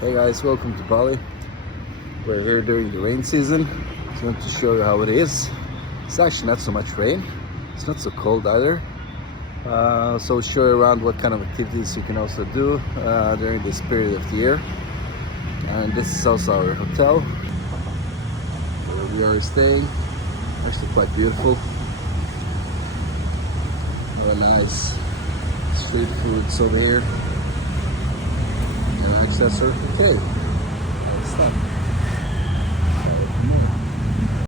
Hey guys, welcome to Bali. We're here during the rain season. Just want to show you how it is. It's actually not so much rain. It's not so cold either. So we'll show you around what kind of activities you can also do during this period of the year. And this is also our hotel where we are staying. Actually quite beautiful. Very nice street foods over here. And accessor. Okay, let's start.